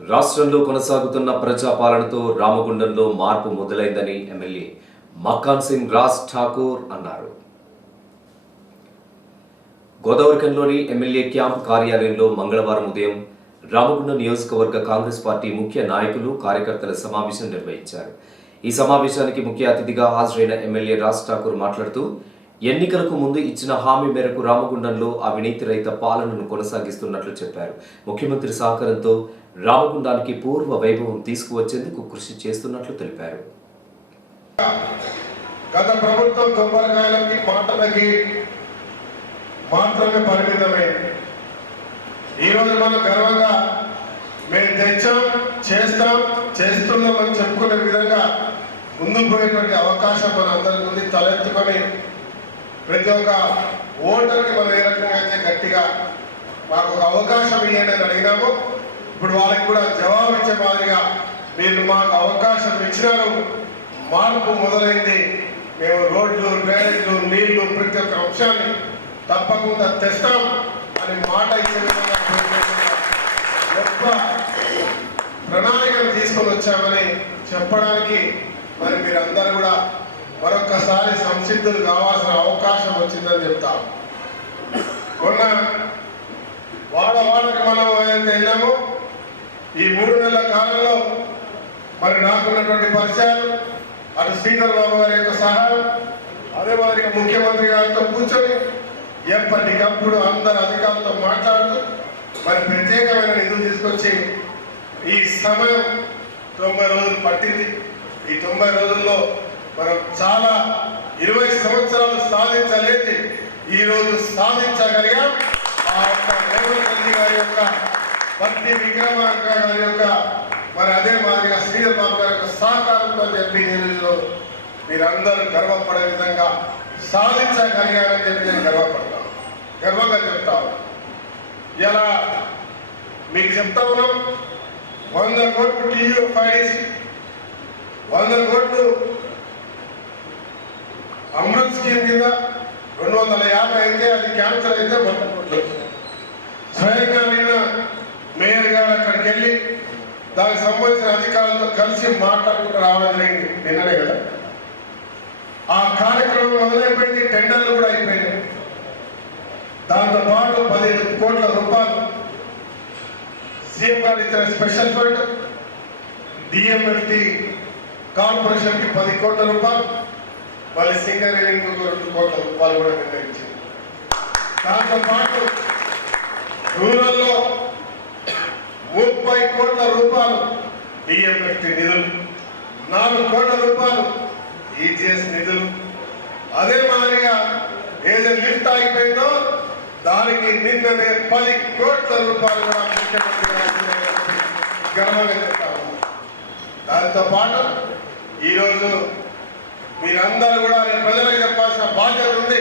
రాష్ట్రంలో కొనసాగుతున్న ప్రజాపాలనతో రామగుండంలో మార్పు మొదలైందని ఎమ్మెల్యే మక్కాన్ సింగ్ రాజ్ ఠాకూర్ అన్నారు. గోదావరికంలోని ఎమ్మెల్యే క్యాంప్ కార్యాలయంలో మంగళవారం ఉదయం రామగుండం నియోజకవర్గ కాంగ్రెస్ పార్టీ ముఖ్య నాయకులు కార్యకర్తల సమావేశం నిర్వహించారు. ఈ సమావేశానికి ముఖ్య అతిథిగా హాజరైన ఎమ్మెల్యే రాజ్ ఠాకూర్ మాట్లాడుతూ ఎన్నికలకు ముందు ఇచ్చిన హామీ మేరకు రామగుండంలో అవినీతి రహిత పాలనను కొనసాగిస్తున్నట్లు చెప్పారు. ముఖ్యమంత్రి సహకారంతో రామగుండానికి పూర్వ వైభవం తీసుకువచ్చేందుకు కృషి చేస్తున్నట్లు తెలిపారు. గత ప్రభుత్వం కొబ్బరికాయలకి మాటలకి మాత్రమే పరిమితమైంది ఈరోజు మనం గర్వంగా మేము తెచ్చాం చేస్తాం చేస్తున్నాం అని చెప్పుకునే విధంగా ముందుకు పోయేటువంటి అవకాశం మన అందరికి ఉంది తలెత్తుకొని ప్రతి ఒక్క ఓటర్కి మనం ఏ రకంగా అయితే గట్టిగా మాకు ఒక అవకాశం ఇవ్వండి అని అడిగినాము ఇప్పుడు వాళ్ళకి కూడా జవాబు ఇచ్చే మాదిరిగా మీరు మాకు అవకాశం ఇచ్చినారు. మార్పు మొదలైంది. మేము రోడ్లు డ్రైనేజ్లు నీళ్ళు ప్రతి ఒక్క అంశాన్ని తప్పకుండా తెస్తాం అని మాట ఇచ్చే విధంగా గొప్ప తీసుకొని వచ్చామని చెప్పడానికి మరి మీరందరూ కూడా మరొక్కసారి సంసిద్ధులు కావాల్సిన అవకాశం వచ్చిందని చెప్తాం. మొన్న వాడ వాడకు మనం ఏదైతే వెళ్ళామో. ఈ మూడు నెలల కాలంలో మరి నాకున్నటువంటి పరిచయాలు అటు శ్రీధర్ బాబు గారి యొక్క సహాయం అదే మాదిరిగా ముఖ్యమంత్రి గారితో కూర్చొని ఎప్పటికప్పుడు అందరు అధికారులతో మాట్లాడుతూ మరి ప్రత్యేకమైన నిధులు తీసుకొచ్చి ఈ సమయం తొంభై రోజులు పట్టింది. ఈ తొంభై రోజుల్లో మనం చాలా ఇరవై సంవత్సరాలు సాధించలేదు ఈరోజు సాధించగలిగా సాధించగలిగాం. ఆ యొక్క రేవంత్ గారి యొక్క భక్తి విక్రమార్క గారి యొక్క మరి అదే మాదిరిగా శ్రీధర్ బాబు గారి యొక్క సహకారంతో చెప్పి నేను మీరందరూ గర్వపడే విధంగా సాధించగలిగారని చెప్పి నేను గర్వపడతాను గర్వంగా చెప్తాను ఇలా మీకు చెప్తా ఉన్నాం. వంద కోట్లు టీయూ ఫైడీసీ వంద కోట్లు అమృత్ స్కీమ్ కింద రెండు వందల యాభై అయితే అది క్యాన్సర్ అయితే స్వయంగా నిన్న మేయర్ గారు అక్కడికి వెళ్ళి దానికి సంబంధించిన అధికారులతో కలిసి మాట్లాడుకుంటూ రావడం జరిగింది నిన్ననే కదా. ఆ కార్యక్రమం మొదలైపోయింది టెండర్లు కూడా అయిపోయినాయి. దాంతో పాటు పదిహేను కోట్ల రూపాయలు సీఎం గారు ఇచ్చిన స్పెషల్ ఫండ్ డిఎంఎఫ్టి కార్పొరేషన్కి పది కోట్ల రూపాయలు. వాళ్ళ సింగరేణి రెండు కోట్ల రూపాయలు కూడా నిర్ణయించింది దాంతో పాటు రూరల్లో ముప్పై కోట్ల రూపాయలు డిఎంఎఫ్టి నిధులు నాలుగు కోట్ల రూపాయలు ఈజీఎస్ నిధులు. అదే మాదిరిగా ఏదో లిఫ్ట్ అయిపోయిందో దానికి నిన్ననే పది కోట్ల రూపాయలు కూడా ముఖ్యమంత్రి గర్వంగా దాంతో పాటు ఈరోజు మీరందరూ కూడా నేను ప్రజలకు చెప్పాల్సిన బాధ్యత ఉంది.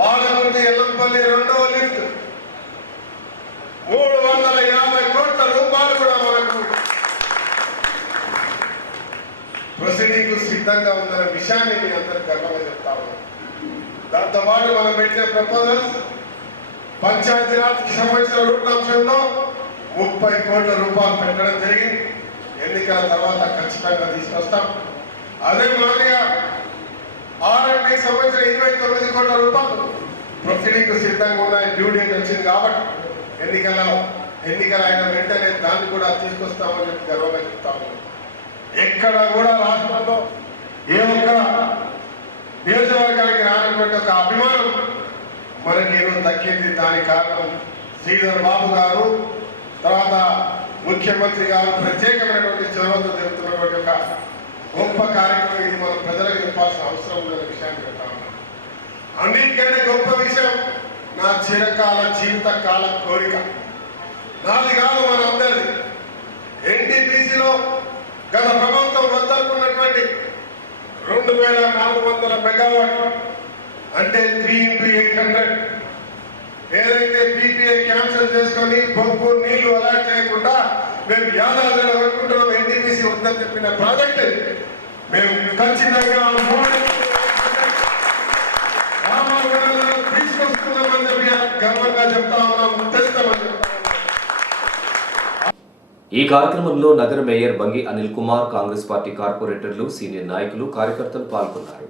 పాలకుర్తి ఎల్లంపల్లి రెండవ లిఫ్ట్. మూడు వందల యాభై కోట్ల రూపాయలు కూడా మనకు ప్రొసీడింగ్ సిద్ధంగా ఉందనే విషయాన్ని మీ అందరూ గర్వంగా చెప్తా ఉన్నాను దాంతో పాటు మనం పెట్టిన ప్రపోజల్స్ పంచాయతీరాజ్కి సంబంధించిన రూట్ అంశంలో ముప్పై కోట్ల రూపాయలు పెట్టడం జరిగింది. ఎన్నికల తర్వాత ఖచ్చితంగా తీసుకొస్తాం. అదే మాదిరిగా ఆర్ఎండ్కి సంవత్సరం ఇరవై తొమ్మిది కోట్ల రూపాయలు. ప్రొసీడింగ్ సిద్ధంగా ఉన్నాయి డ్యూ డేట్ వచ్చింది కాబట్టి ఎన్నికల ఎన్నికల అయిన వెంటనే దాన్ని కూడా తీసుకొస్తామని చెప్పి గర్వంగా చెప్తాము ఎక్కడ కూడా రాష్ట్రంలో ఏ ఒక్క నియోజకవర్గానికి రానటువంటి ఒక అభిమానం మనకి ఈరోజు దక్కింది. దానికి కారణం శ్రీధర్ బాబు గారు తర్వాత ముఖ్యమంత్రి గారు ప్రత్యేకమైనటువంటి చొరవతో జరుగుతున్నటువంటి ఒక గొప్ప కార్యక్రమం ఇది. మన ప్రజలకు చెప్పాల్సిన అవసరం ఉందనే విషయాన్ని చెప్తా ఉన్నాను అన్నిటికంటే గొప్ప విషయం నా చిరకాల జీవిత కాల కోరిక. నాది కాదు మనందరిది. ఎన్టీపీసీలో గత ప్రభుత్వం వద్దనుకున్నటువంటి రెండు వేల నాలుగు వందల మెగావాట్ అంటే త్రీ ఇంటూ ఎయిట్ హండ్రెడ్ ఏదైతే బీపీఐ క్యాన్సిల్ చేసుకొని బొగ్గు నీళ్ళు అలాట్ చేయకుండా మేము యాదాద్రిలో పెట్టుకుంటున్నాం ఉందని చెప్పిన ప్రాజెక్ట్ మేము ఖచ్చితంగా తీసుకొస్తున్నామని చెప్పి గర్వంగా చెప్తా ఈ కార్యక్రమంలో నగర మేయర్ బంగి అనిల్ కుమార్ కాంగ్రెస్ పార్టీ కార్పొరేటర్లు సీనియర్ నాయకులు కార్యకర్తలు పాల్గొన్నారు.